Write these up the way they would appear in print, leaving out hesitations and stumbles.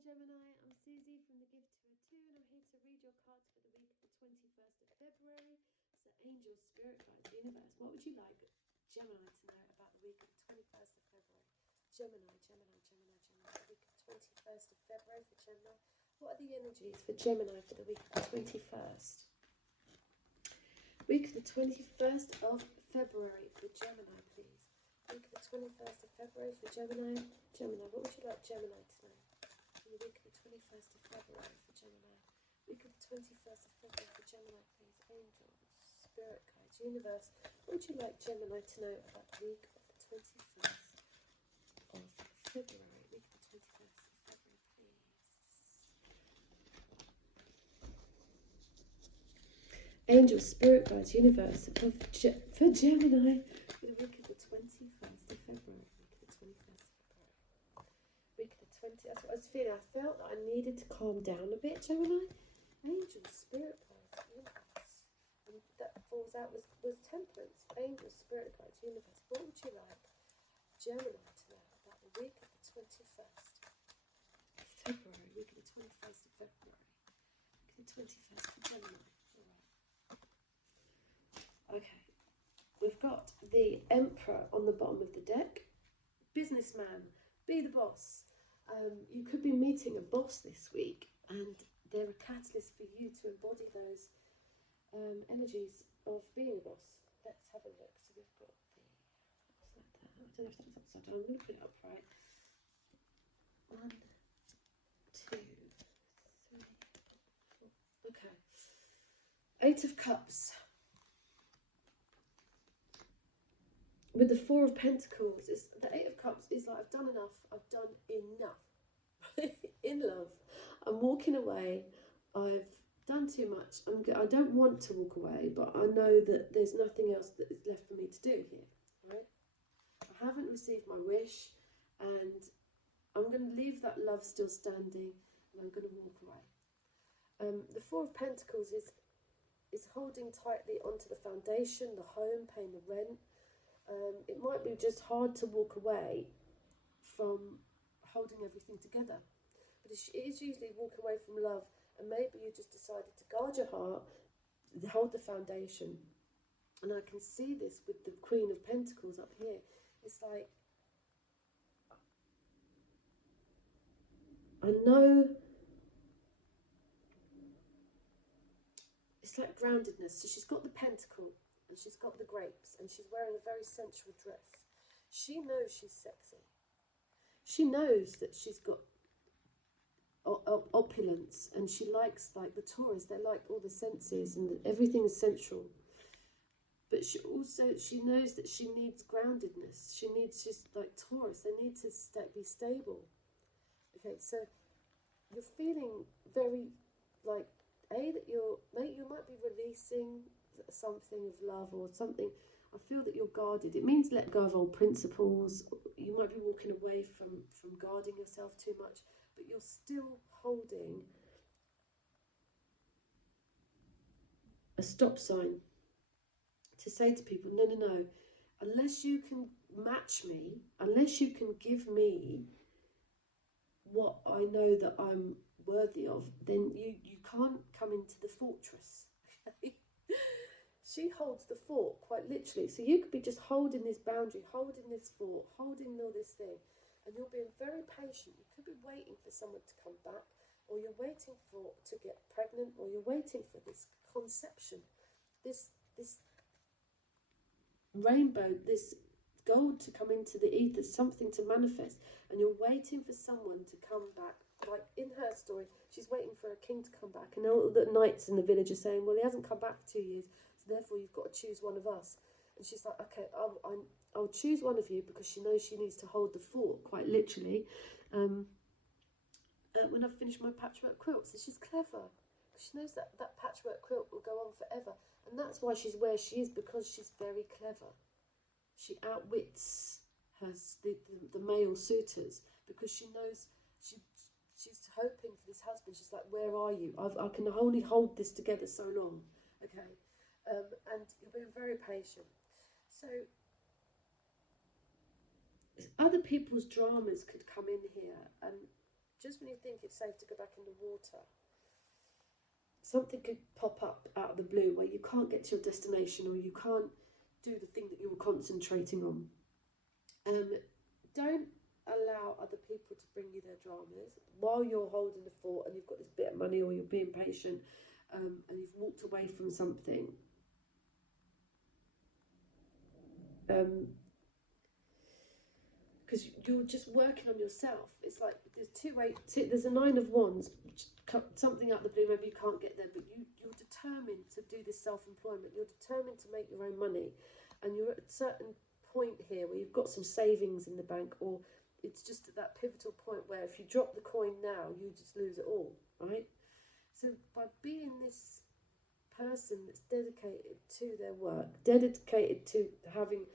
Gemini, I'm Suzy from the Gift to Attune. I'm here to read your cards for the week of the 21st of February. So, angels, spirit guides, universe, what would you like Gemini to know about the week of the 21st of February? Gemini, the week of the 21st of February for Gemini. What are the energies for Gemini for the week of the 21st? Week of the 21st of February for Gemini, please. Week of the 21st of February for Gemini. Gemini, what would you like Gemini to know? The week of the 21st of February for Gemini. Week of the 21st of February for Gemini, please. Angels, spirit guides, universe. What would you like Gemini to know about the week of the 21st of February? Week of the 21st of February, please. Angels, spirit guides, universe. For Gemini, for the week of the 21st of February. Week of the 21st of February. Week of the 20th. That's what I was feeling. I felt that I needed to calm down a bit, Gemini. Angels, spirit guides, universe. And that falls out was temperance. Angels, spirit guides, universe. What would you like Gemini to know about the week of the 21st of February? Week of the 21st of February. Week of the 21st for Gemini. Alright. Okay. We've got the Emperor on the bottom of the deck. Businessman, be the boss. You could be meeting a boss this week, and they're a catalyst for you to embody those energies of being a boss. Let's have a look. So we've got the, what's that there? I don't know if that's upside down. I'm going to put it up right. 1, 2, 3, 4. Okay. 8 of Cups. With the 4 of Pentacles, the 8 of Cups is like, I've done enough, I've done enough. In love, I'm walking away, I've done too much, I don't want to walk away, but I know that there's nothing else that is left for me to do here, right? I haven't received my wish, and I'm going to leave that love still standing, and I'm going to walk away. The 4 of Pentacles is holding tightly onto the foundation, the home, paying the rent. It might be just hard to walk away from holding everything together, but it is usually walking away from love, and maybe you just decided to guard your heart, hold the foundation. And I can see this with the Queen of Pentacles up here. It's like, I know, it's like groundedness. So she's got the pentacle, and she's got the grapes, and she's wearing a very sensual dress. She knows she's sexy. She knows that she's got opulence, and she likes, like the Taurus, they like all the senses, and everything is sensual. But she knows that she needs groundedness. She needs, just like Taurus, they need to be stable. Okay, so you're feeling very, like, that you might be releasing something of love or something. I feel that you're guarded. It means let go of old principles. You might be walking away from guarding yourself too much, but you're still holding a stop sign to say to people, no, unless you can match me, unless you can give me what I know that I'm worthy of, then you can't come into the fortress. She holds the fort, quite literally. So you could be just holding this boundary, holding this fort, holding all this thing, and you're being very patient. You could be waiting for someone to come back, or you're waiting to get pregnant, or you're waiting for this conception, this rainbow, this gold to come into the ether, something to manifest, and you're waiting for someone to come back. Like in her story, she's waiting for a king to come back, and all the knights in the village are saying, well, he hasn't come back for 2 years, so therefore you've got to choose one of us. And she's like, okay, I'll choose one of you, because she knows she needs to hold the fort, quite literally, when I've finished my patchwork quilt. So she's clever. She knows that patchwork quilt will go on forever, and that's why she's where she is, because she's very clever. She outwits the male suitors, because she knows she's hoping for this husband. She's like, where are you? I can only hold this together so long. Okay, and you're being very patient. So other people's dramas could come in here, and just when you think it's safe to go back in the water, something could pop up out of the blue where you can't get to your destination, or you can't do the thing that you were concentrating on. Don't allow other people to bring you their dramas while you're holding the fort and you've got this bit of money, or you're being patient, and you've walked away from something. Because you're just working on yourself. It's like there's a 9 of Wands, something out of the blue, maybe you can't get there, but you're determined to do this self-employment. You're determined to make your own money, and you're at a certain point here where you've got some savings in the bank, or it's just at that pivotal point where if you drop the coin now, you just lose it all, right? So by being this person that's dedicated to their work, dedicated to having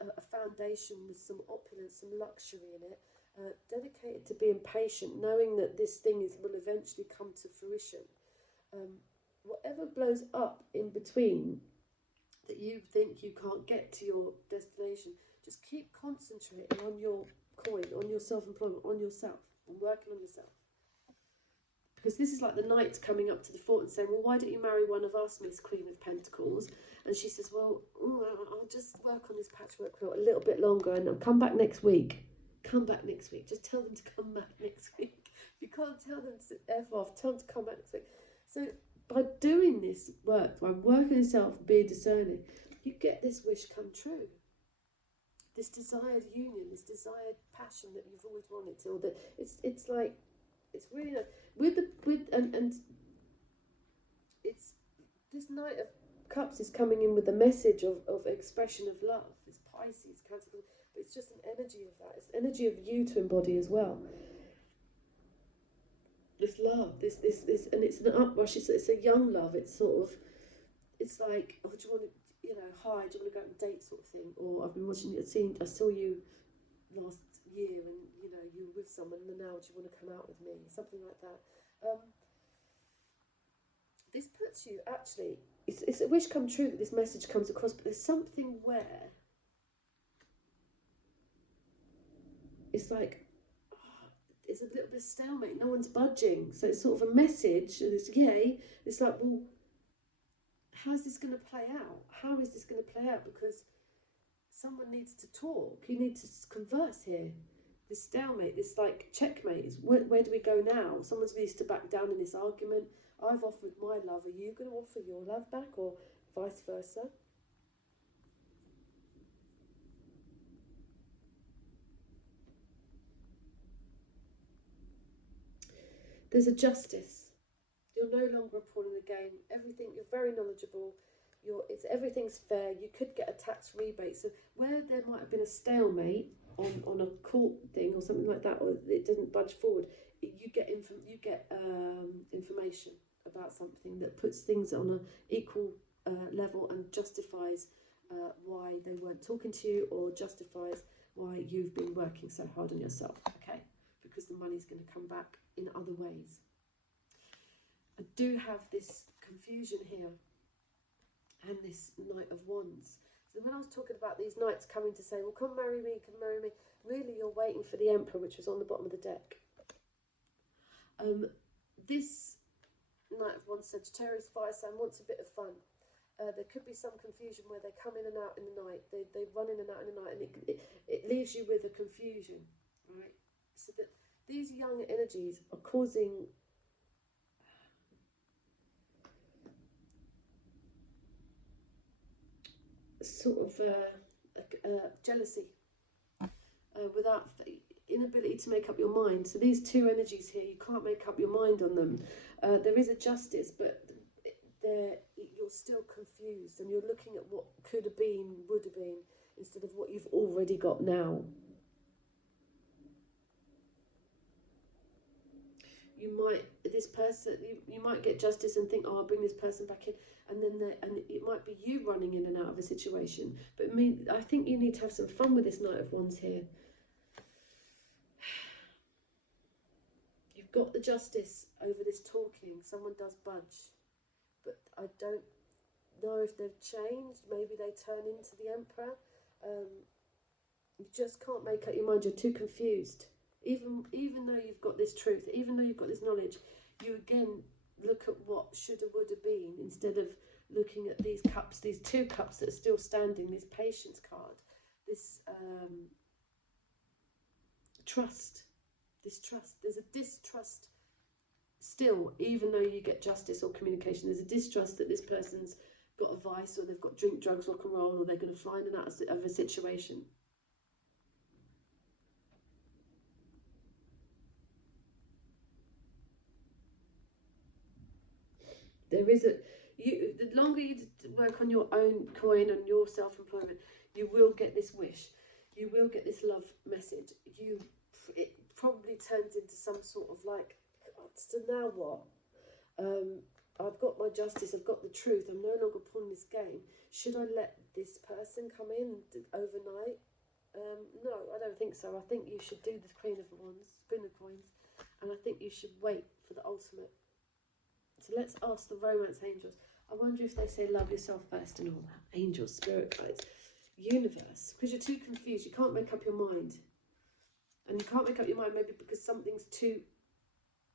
a foundation with some opulence, some luxury in it, dedicated to being patient, knowing that this thing will eventually come to fruition. Whatever blows up in between that you think you can't get to your destination, just keep concentrating on your coin, on your self-employment, on yourself, and working on yourself. Because this is like the knight coming up to the fort and saying, well, why don't you marry one of us, Miss Queen of Pentacles? And she says, well, I'll just work on this patchwork quilt a little bit longer, and I'll come back next week. Come back next week. Just tell them to come back next week. You can't tell them to F off. Tell them to come back next week. So by doing this work, by working yourself, being discerning, you get this wish come true. This desired union, this desired passion that you've always wanted to, or that it's like, it's really nice. And it's this Knight of Cups is coming in with a message of expression of love. It's Pisces, Cancer, but it's just an energy of that. It's energy of you to embody as well. This love, this, and it's an uprush. It's a young love. It's sort of, it's like, oh, do you want to, hi, do you want to go out and date, sort of thing? Or I've been watching it. I saw you last year, and you were with someone, and now do you want to come out with me? Something like that. This puts you, actually, it's a wish come true that this message comes across, but there's something where it's like, it's a little bit of stalemate, no one's budging. So it's sort of a message, and it's yay. It's like, well, how's this going to play out? How is this going to play out? Because someone needs to talk. You need to converse here. This stalemate, this like checkmate, is where do we go now? Someone needs to back down in this argument. I've offered my love. Are you going to offer your love back, or vice versa? There's a justice. You're no longer a pawn in the game. Everything, you're very knowledgeable. Everything's fair. You could get a tax rebate. So where there might have been a stalemate on a court thing or something like that, or it didn't budge forward, you get information about something that puts things on an equal level and justifies why they weren't talking to you, or justifies why you've been working so hard on yourself. Okay, because the money's going to come back in other ways. I do have this confusion here, and this Knight of Wands. So when I was talking about these knights coming to say, well, come marry me, really you're waiting for the Emperor, which was on the bottom of the deck. This Knight of Wands, Sagittarius, fire sign, wants a bit of fun. There could be some confusion where they come in and out in the night. They run in and out in the night, and it leaves you with a confusion, right? So that these young energies are causing sort of jealousy, without inability to make up your mind. So these two energies here, you can't make up your mind on them. There is a justice, but you're still confused, and you're looking at what could have been, would have been, instead of what you've already got now. You might get justice and think, oh, I'll bring this person back in, and it might be you running in and out of a situation. But I think you need to have some fun with this Knight of Wands here. You've got the justice over this talking. Someone does budge, but I don't know if they've changed. Maybe they turn into the Emperor. You just can't make up your mind. You're too confused. Even though you've got this truth, even though you've got this knowledge, you again look at what shoulda, woulda been, instead of looking at these cups, these two cups that are still standing, this patience card, this trust, this trust. There's a distrust still, even though you get justice or communication. There's a distrust that this person's got a vice, or they've got drink, drugs, rock and roll, or they're going to fly in and out of a situation. There is the longer you work on your own coin, on your self-employment, you will get this wish. You will get this love message. It probably turns into some sort of like, so now what? I've got my justice, I've got the truth, I'm no longer playing this game. Should I let this person come in overnight? No, I don't think so. I think you should do the Queen of Wands, Queen of Coins, and I think you should wait for the ultimate. So let's ask the romance angels. I wonder if they say love yourself first and all that. Angels, spirit guides, universe. Because you're too confused. You can't make up your mind. And you can't make up your mind maybe because something's too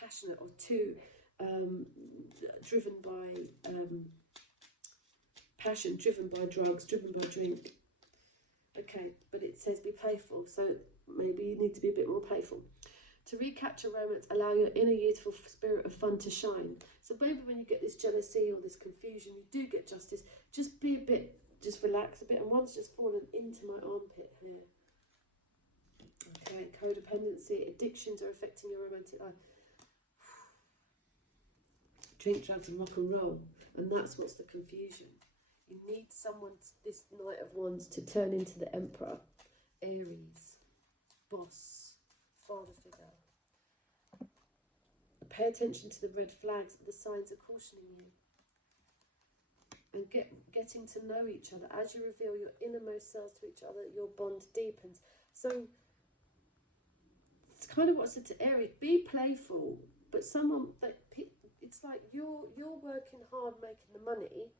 passionate or too driven by passion, driven by drugs, driven by drink. Okay, but it says be playful. So maybe you need to be a bit more playful. To recapture romance, allow your inner youthful spirit of fun to shine. So maybe when you get this jealousy or this confusion, you do get justice, just be a bit, just relax a bit. And one's just fallen into my armpit here. Okay, codependency, addictions are affecting your romantic life. Drink, drugs and rock and roll. And that's what's the confusion. You need someone, this Knight of Wands, to turn into the Emperor. Aries, boss, father figure. Pay attention to the red flags, the signs are cautioning you. And getting to know each other. As you reveal your innermost selves to each other, your bond deepens. So it's kind of what I said to Aries, be playful, but someone that it's like you're working hard making the money,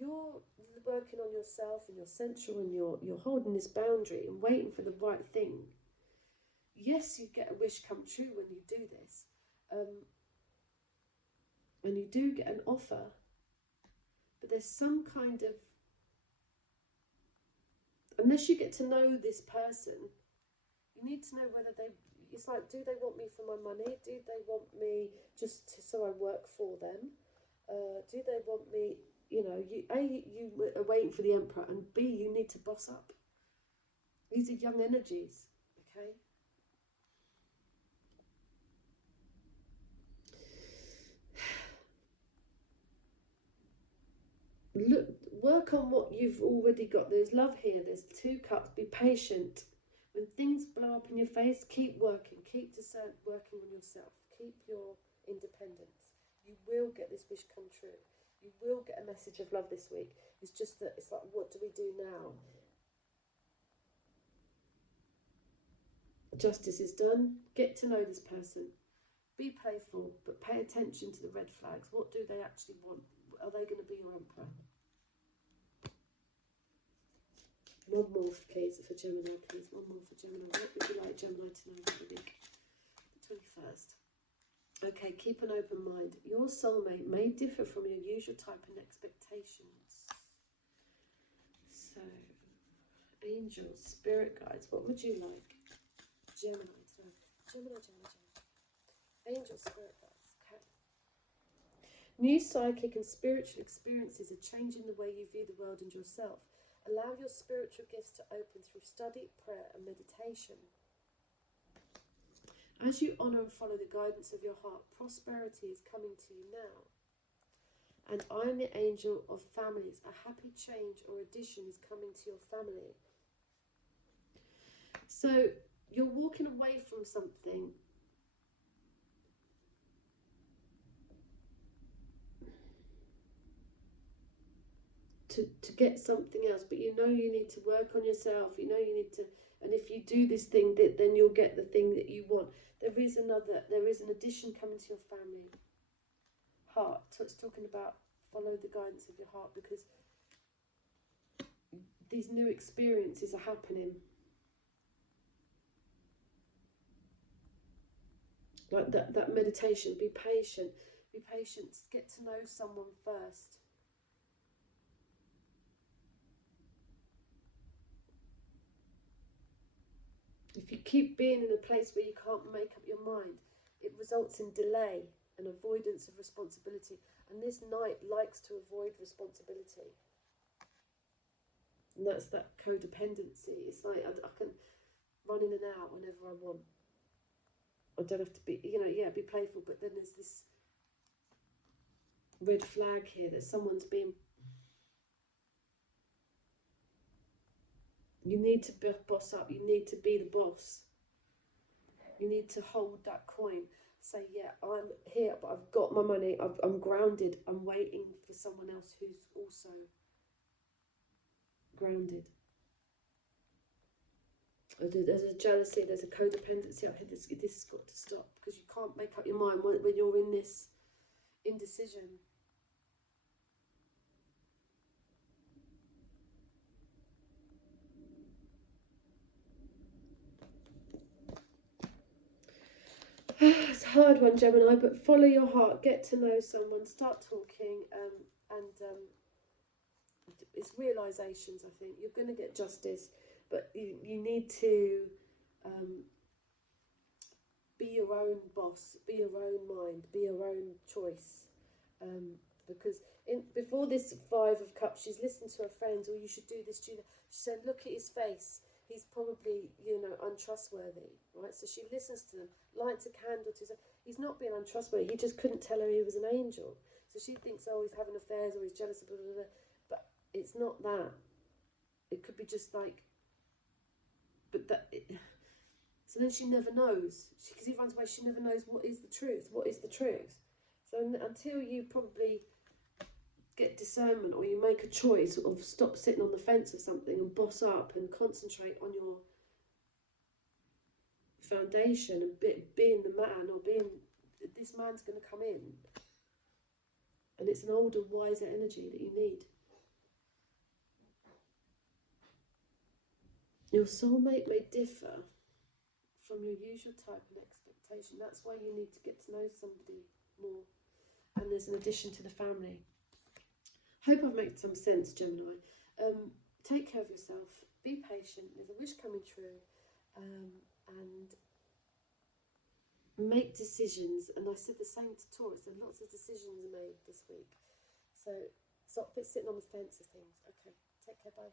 you're working on yourself and you're sensual, and you're holding this boundary and waiting for the right thing. Yes, you get a wish come true when you do this. And you do get an offer, but there's some kind of, unless you get to know this person, you need to know whether it's like, do they want me for my money? Do they want me just so I work for them? Do they want me, you know, you are waiting for the Emperor, and B, you need to boss up. These are young energies, okay? Look, work on what you've already got. There's love here. There's two cups. Be patient. When things blow up in your face, keep working. Keep working on yourself. Keep your independence. You will get this wish come true. You will get a message of love this week. It's just that it's like, what do we do now? Justice is done. Get to know this person. Be playful, but pay attention to the red flags. What do they actually want? Are they going to be your Emperor? One more, please, for Gemini, please. One more for Gemini. What would you like Gemini to know about the week? The 21st. Okay, keep an open mind. Your soulmate may differ from your usual type and expectations. So, angels, spirit guides, what would you like Gemini to know? Gemini. Angels, spirit guides. Okay. New psychic and spiritual experiences are changing the way you view the world and yourself. Allow your spiritual gifts to open through study, prayer and meditation. As you honour and follow the guidance of your heart, prosperity is coming to you now. And I am the angel of families. A happy change or addition is coming to your family. So you're walking away from something to get something else, but you know you need to work on yourself, you know you need to, and if you do this thing, then you'll get the thing that you want. There is an addition coming to your family. Heart, so it's talking about follow the guidance of your heart, because these new experiences are happening. Like that meditation, be patient. Be patient, get to know someone first. If you keep being in a place where you can't make up your mind, it results in delay and avoidance of responsibility. And this knight likes to avoid responsibility. And that's that codependency. It's like I can run in and out whenever I want. I don't have to be, be playful, but then there's this red flag here that someone's being... You need to boss up. You need to be the boss. You need to hold that coin. Say, yeah, I'm here, but I've got my money. I'm grounded. I'm waiting for someone else who's also grounded. There's a jealousy. There's a codependency up here. This has got to stop, because you can't make up your mind when you're in this indecision. It's a hard one, Gemini, but follow your heart, get to know someone, start talking, and it's realizations. I think you're going to get justice, but you need to be your own boss, be your own mind, be your own choice, because before this Five of Cups, she's listened to her friends, or you should do this, do that. She said, look at his face. He's probably, untrustworthy, right? So she listens to them, lights a candle to him. He's not being untrustworthy. He just couldn't tell her he was an angel. So she thinks, oh, he's having affairs, or he's jealous of blah, blah, blah. But it's not that. It could be just like, so then she never knows. Because he runs away, she never knows what is the truth. What is the truth? So until you probably get discernment, or you make a choice of stop sitting on the fence of something and boss up and concentrate on your foundation and being the man, or being, this man's going to come in, and it's an older, wiser energy that you need. Your soulmate may differ from your usual type and expectation. That's why you need to get to know somebody more, and there's an addition to the family. Hope I've made some sense, Gemini. Take care of yourself. Be patient. There's a wish coming true. And make decisions. And I said the same to Taurus. There's lots of decisions made this week. So stop sitting on the fence of things. Okay. Take care. Bye.